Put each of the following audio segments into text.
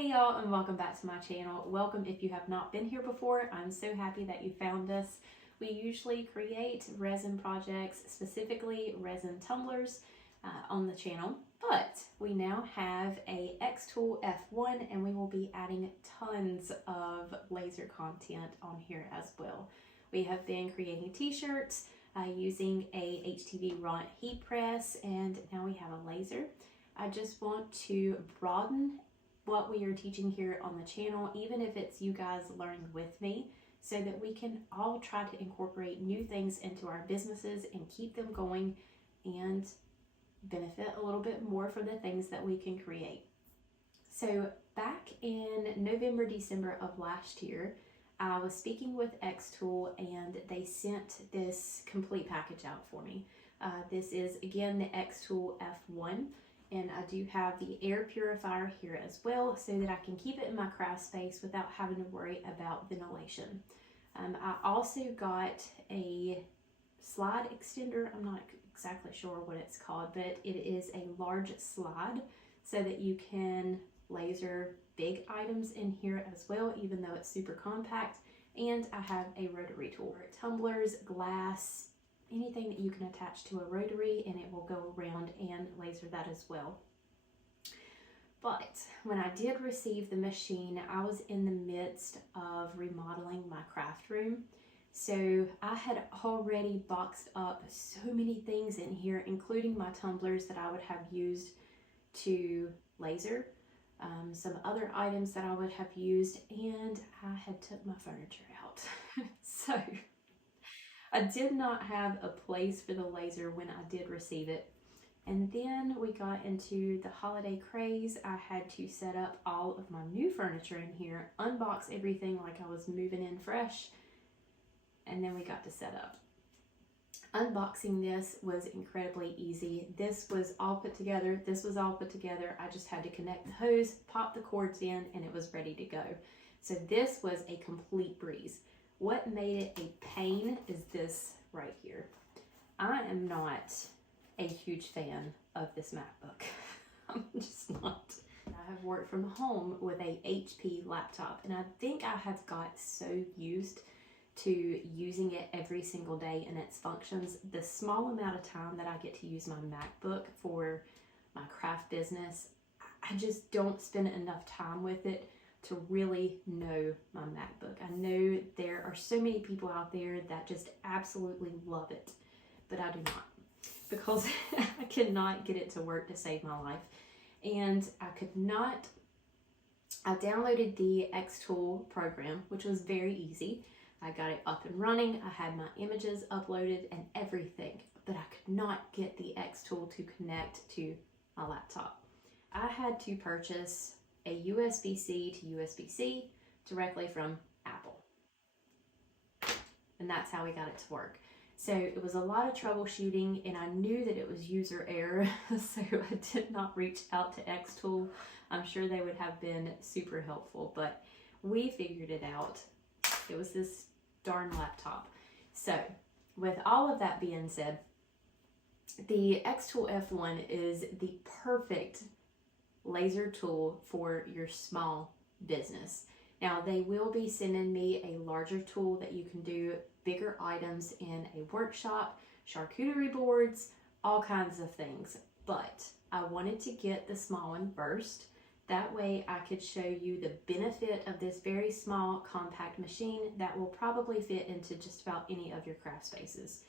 Hey y'all, and welcome back to my channel. Welcome if you have not been here before. I'm so happy that you found us. We usually create resin projects, specifically resin tumblers on the channel, but we now have a Xtool F1 and we will be adding tons of laser content on here as well. We have been creating t-shirts using a HTV Ront heat press, and now we have a laser. I just want to broaden what we are teaching here on the channel, even if it's you guys learning with me, so that we can all try to incorporate new things into our businesses and keep them going and benefit a little bit more from the things that we can create. So back in November, December of last year, I was speaking with Xtool and they sent this complete package out for me. This is again the Xtool F1. And I do have the air purifier here as well, so that I can keep it in my craft space without having to worry about ventilation. I also got a slide extender. I'm not exactly sure what it's called, but it is a large slide so that you can laser big items in here as well, even though it's super compact. And I have a rotary tool. Tumblers, glass, anything that you can attach to a rotary, and it will go around and laser that as well. But when I did receive the machine, I was in the midst of remodeling my craft room. So I had already boxed up so many things in here, including my tumblers that I would have used to laser, some other items that I would have used, and I had took my furniture out. So I did not have a place for the laser when I did receive it. And then we got into the holiday craze. I had to set up all of my new furniture in here, unbox everything like I was moving in fresh, and then we got to set up. Unboxing this was incredibly easy. This was all put together. I just had to connect the hose, pop the cords in, and it was ready to go. So this was a complete breeze. What made it a pain is this right here. I am not a huge fan of this MacBook. I'm just not. I have worked from home with a HP laptop, and I think I have got so used to using it every single day and its functions. The small amount of time that I get to use my MacBook for my craft business, I just don't spend enough time with it to really know my MacBook. I know there are so many people out there that just absolutely love it, but I do not, because I cannot get it to work to save my life. And I downloaded the Xtool program, which was very easy. I got it up and running. I had my images uploaded and everything, but I could not get the Xtool to connect to my laptop. I had to purchase a USB-C to USB-C directly from Apple. And that's how we got it to work. So it was a lot of troubleshooting, and I knew that it was user error, so I did not reach out to Xtool. I'm sure they would have been super helpful, but we figured it out. It was this darn laptop. So with all of that being said, the Xtool F1 is the perfect laser tool for your small business. Now they will be sending me a larger tool that you can do bigger items in a workshop, charcuterie boards, all kinds of things. But I wanted to get the small one first. That way I could show you the benefit of this very small compact machine that will probably fit into just about any of your craft spaces,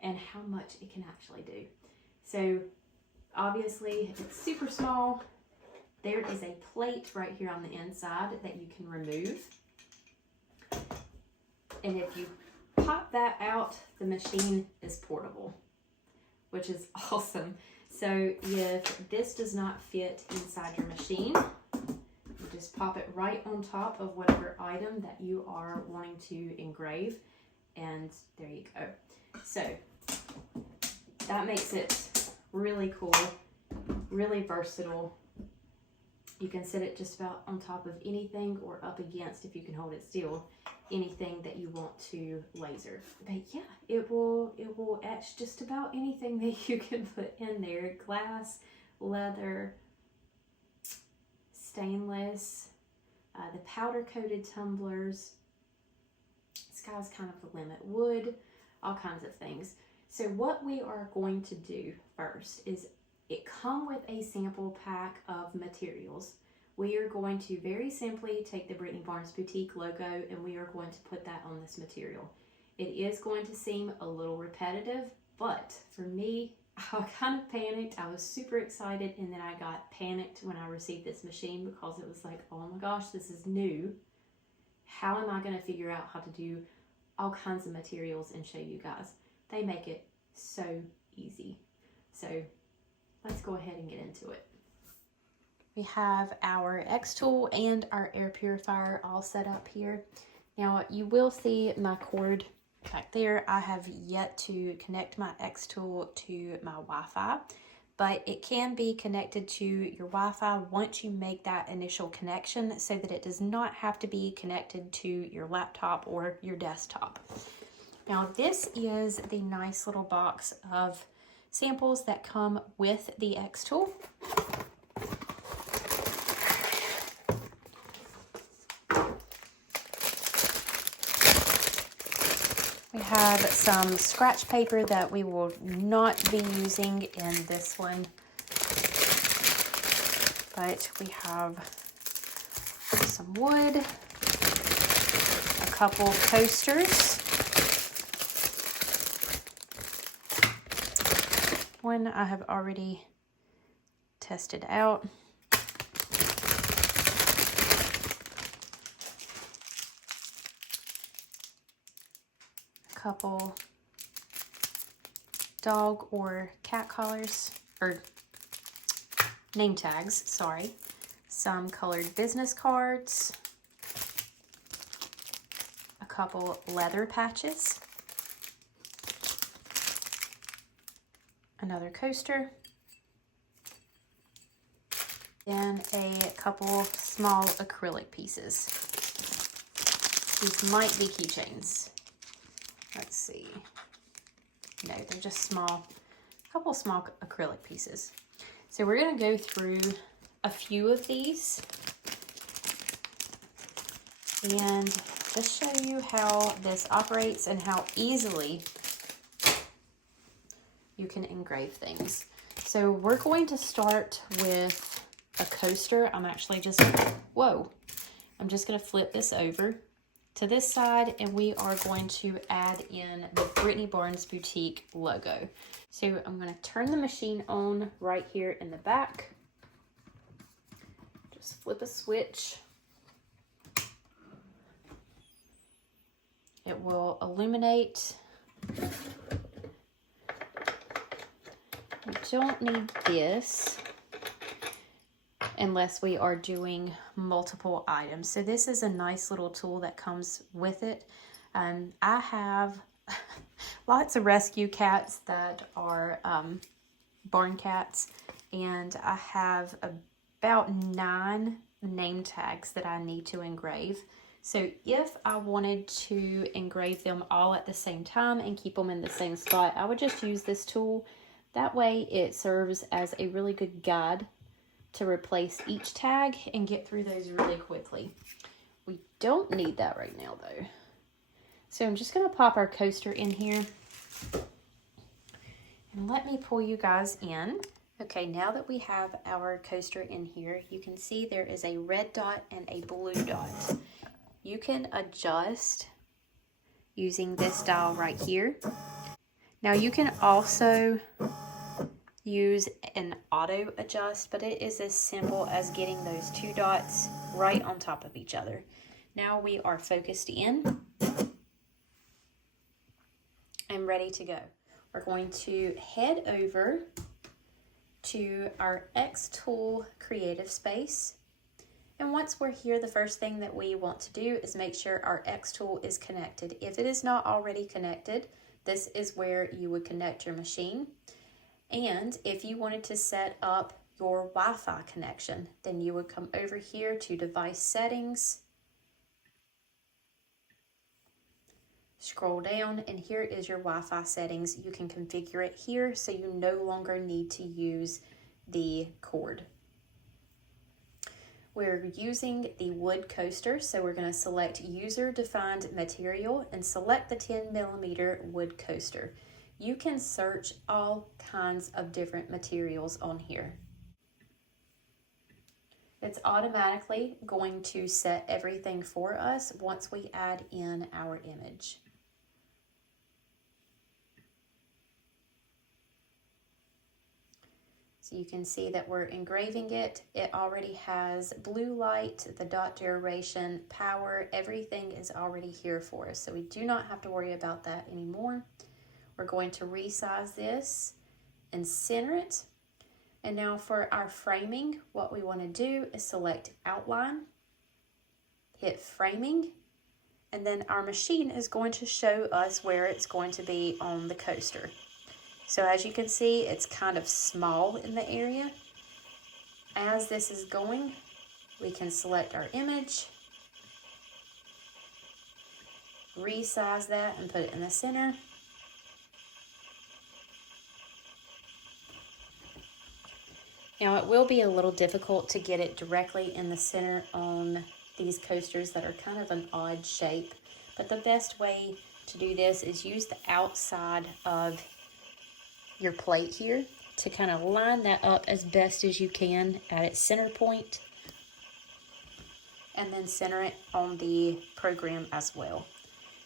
and how much it can actually do. So obviously it's super small. There is a plate right here on the inside that you can remove. And if you pop that out, the machine is portable, which is awesome. So if this does not fit inside your machine, you just pop it right on top of whatever item that you are wanting to engrave, and there you go. So that makes it really cool, really versatile. You can set it just about on top of anything, or up against, if you can hold it still, anything that you want to laser. But yeah, it will etch just about anything that you can put in there. Glass, leather, stainless, the powder coated tumblers. Sky's kind of the limit. Wood, all kinds of things. So what we are going to do first is it come with a sample pack of materials. We are going to very simply take the Brittany Barnes Boutique logo and we are going to put that on this material. It is going to seem a little repetitive, but for me, I kind of panicked. I was super excited, and then I got panicked when I received this machine because it was like, oh my gosh, this is new. How am I going to figure out how to do all kinds of materials and show you guys? They make it so easy. So let's go ahead and get into it. We have our Xtool and our air purifier all set up here. Now you will see my cord back there. I have yet to connect my Xtool to my Wi-Fi, but it can be connected to your Wi-Fi once you make that initial connection so that it does not have to be connected to your laptop or your desktop. Now this is the nice little box of samples that come with the Xtool. We have some scratch paper that we will not be using in this one, but we have some wood, a couple coasters, one I have already tested out, couple dog or cat collars, or name tags, sorry, some colored business cards, a couple leather patches, another coaster, and a couple small acrylic pieces. These might be keychains. Let's see. No, they're just small, a couple small acrylic pieces. So we're going to go through a few of these and just show you how this operates and how easily you can engrave things. So we're going to start with a coaster. I'm just going to flip this over to this side, and we are going to add in the Brittany Barnes Boutique logo. So I'm going to turn the machine on right here in the back. Just flip a switch. It will illuminate. We don't need this unless we are doing multiple items. So this is a nice little tool that comes with it. I have lots of rescue cats that are barn cats, and I have about 9 name tags that I need to engrave. So if I wanted to engrave them all at the same time and keep them in the same spot, I would just use this tool. That way it serves as a really good guide to replace each tag and get through those really quickly. We don't need that right now though. So I'm just going to pop our coaster in here and let me pull you guys in. Okay, now that we have our coaster in here, you can see there is a red dot and a blue dot. You can adjust using this dial right here. Now you can also use an auto adjust, but it is as simple as getting those 2 dots right on top of each other. Now we are focused in and ready to go. We're going to head over to our Xtool creative space. And once we're here, the first thing that we want to do is make sure our Xtool is connected. If it is not already connected, this is where you would connect your machine. And if you wanted to set up your Wi-Fi connection, then you would come over here to device settings, scroll down, and here is your Wi-Fi settings. You can configure it here so you no longer need to use the cord. We're using the wood coaster, so we're going to select user defined material and select the 10mm wood coaster. You can search all kinds of different materials on here. It's automatically going to set everything for us once we add in our image. So you can see that we're engraving it. It already has blue light, the dot duration, power, everything is already here for us. So we do not have to worry about that anymore. We're going to resize this and center it. And now for our framing, what we want to do is select outline, hit framing, and then our machine is going to show us where it's going to be on the coaster. So as you can see, it's kind of small in the area. As this is going, we can select our image, resize that and put it in the center. Now it will be a little difficult to get it directly in the center on these coasters that are kind of an odd shape, but the best way to do this is use the outside of your plate here to kind of line that up as best as you can at its center point, and then center it on the program as well.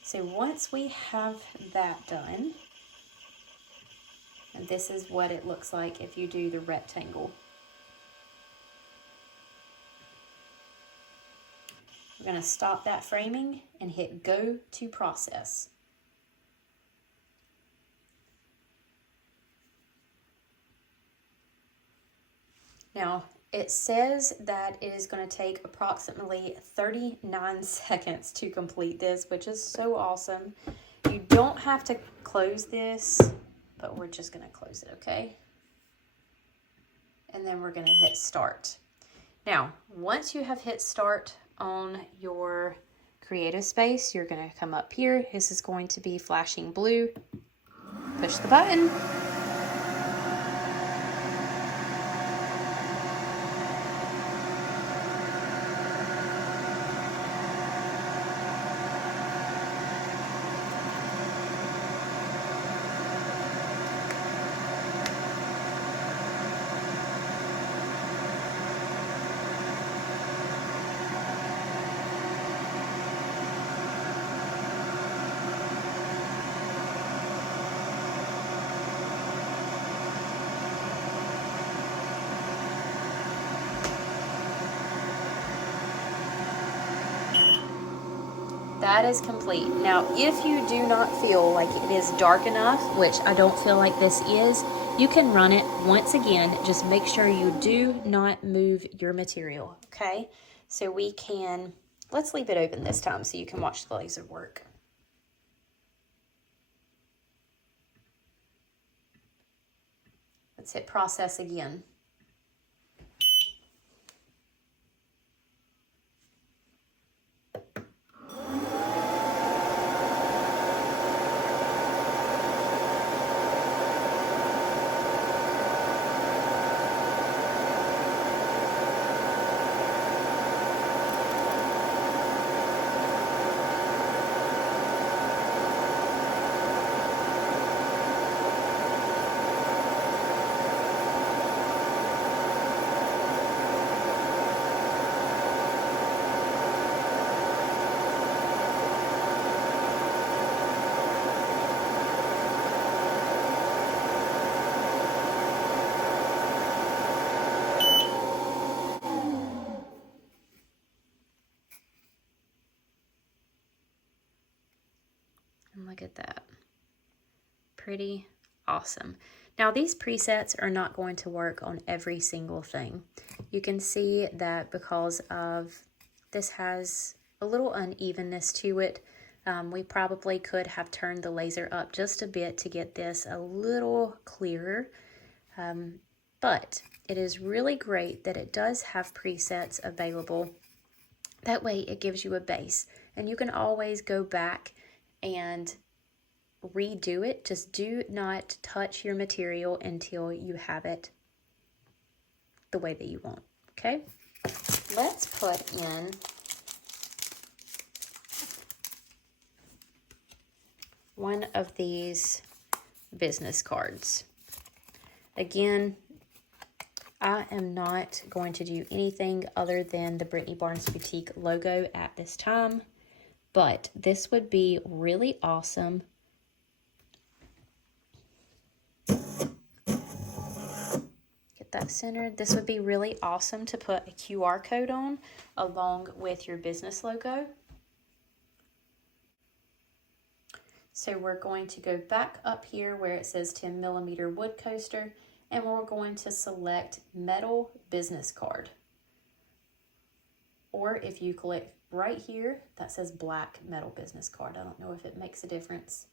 So once we have that done, and this is what it looks like if you do the rectangle. We're going to stop that framing and hit go to process. Now, it says that it is going to take approximately 39 seconds to complete this, which is so awesome. You don't have to close this, but we're just going to close it, okay? And then we're going to hit start. Now, once you have hit start on your creative space, you're going to come up here. This is going to be flashing blue. Push the button. That is complete. Now, if you do not feel like it is dark enough, which I don't feel like this is, you can run it once again. Just make sure you do not move your material, okay? So we can, let's leave it open this time so you can watch the laser work. Let's hit process again. And look at that. Pretty awesome. Now these presets are not going to work on every single thing. You can see that because of this has a little unevenness to it. We probably could have turned the laser up just a bit to get this a little clearer. But it is really great that it does have presets available. That way it gives you a base, and you can always go back and redo it. Just do not touch your material until you have it the way that you want, okay? let's put in one of these business cards. Again, I am not going to do anything other than the Brittany Barnes Boutique logo at this time, but this would be really awesome. Get that centered. This would be really awesome to put a QR code on along with your business logo. So we're going to go back up here where it says 10 millimeter wood coaster, and we're going to select metal business card. Or if you click right here, that says black metal business card. I don't know if it makes a difference.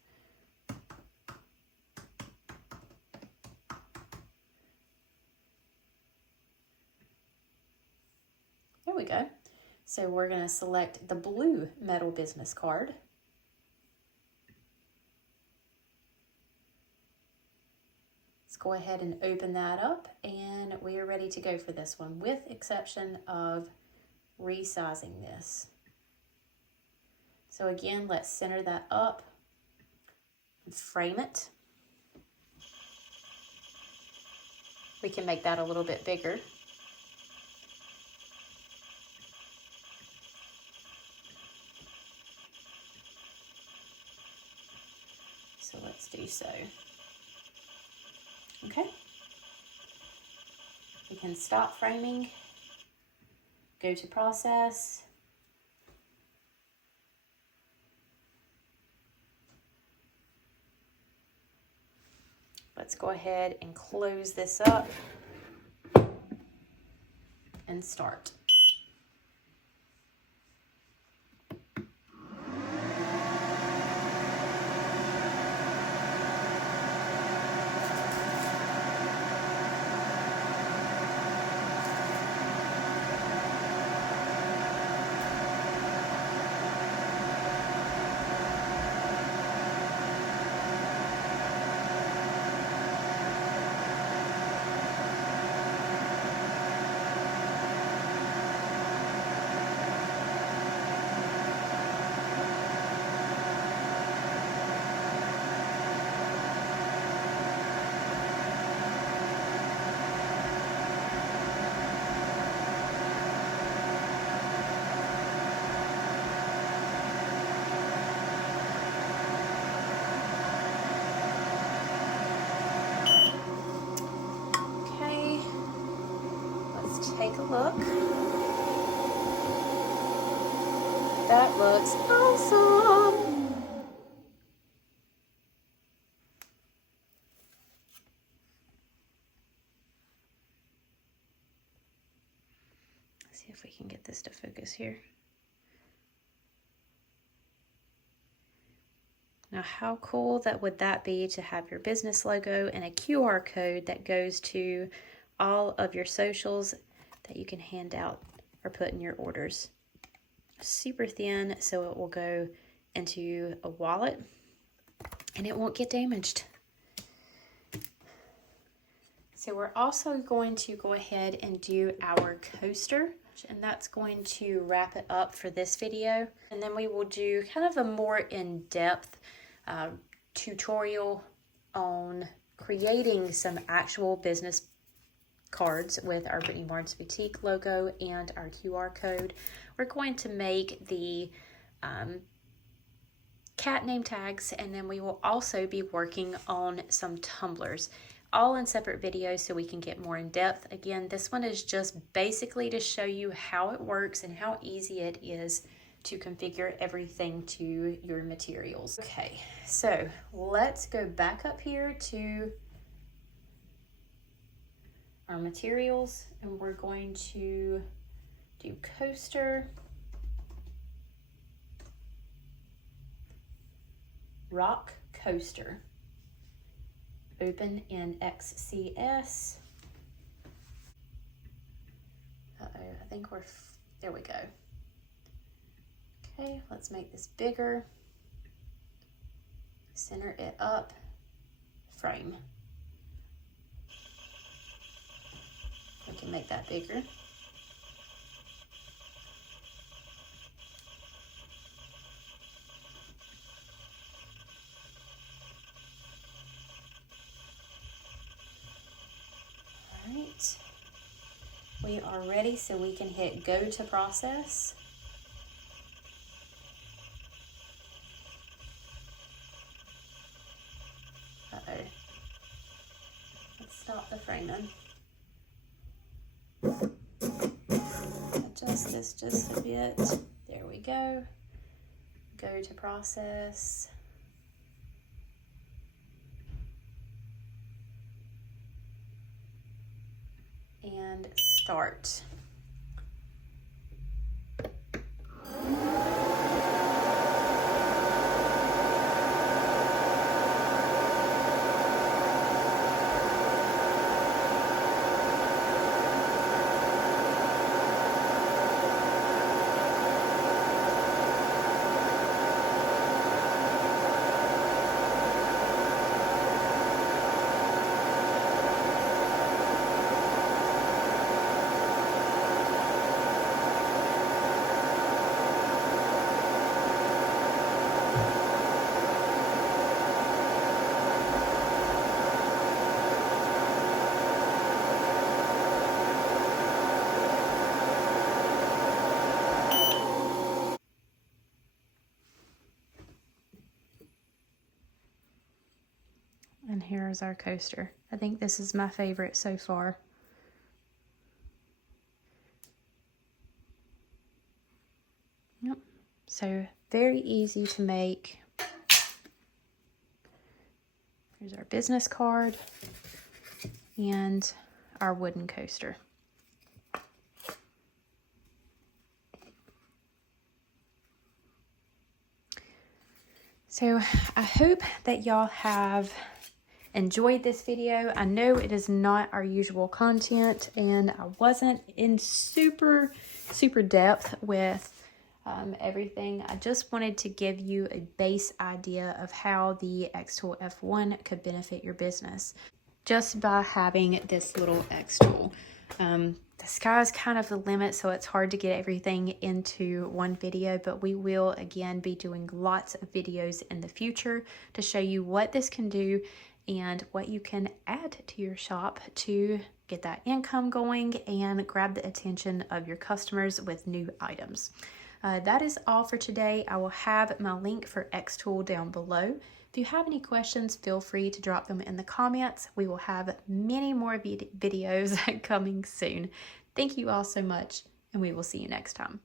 There we go. So we're going to select the blue metal business card. Go ahead and open that up, and we are ready to go for this one, with exception of resizing this. So again, let's center that up and frame it. We can make that a little bit bigger. So let's do so. Okay, we can stop framing, go to process, let's go ahead and close this up and start. Take a look. That looks awesome. Let's see if we can get this to focus here. Now, how cool would that be to have your business logo and a QR code that goes to all of your socials that you can hand out or put in your orders. Super thin, so it will go into a wallet and it won't get damaged. So we're also going to go ahead and do our coaster, and that's going to wrap it up for this video. And then we will do kind of a more in-depth tutorial on creating some actual business cards with our Brittany Barnes Boutique logo and our QR code. We're going to make the cat name tags, and then we will also be working on some tumblers, all in separate videos so we can get more in depth. Again, this one is just basically to show you how it works and how easy it is to configure everything to your materials. Okay, so let's go back up here to our materials, and we're going to do coaster, rock coaster, open in XCS. I think there we go. Okay, let's make this bigger, center it up, frame. We can make that bigger. we are ready, so we can hit go to process. Uh-oh. Let's stop the framing. Adjust this just a bit. There we go. Go to process. And start. And here's our coaster. I think this is my favorite so far. Yep. So very easy to make. Here's our business card and our wooden coaster. So I hope that y'all have enjoyed this video. I know it is not our usual content, and I wasn't in super depth with everything. I just wanted to give you a base idea of how the Xtool F1 could benefit your business just by having this little Xtool. The sky's kind of the limit, so it's hard to get everything into one video, but we will again be doing lots of videos in the future to show you what this can do and what you can add to your shop to get that income going and grab the attention of your customers with new items. That is all for today. I will have my link for Xtool down below. If you have any questions, feel free to drop them in the comments. We will have many more videos coming soon. Thank you all so much, and we will see you next time.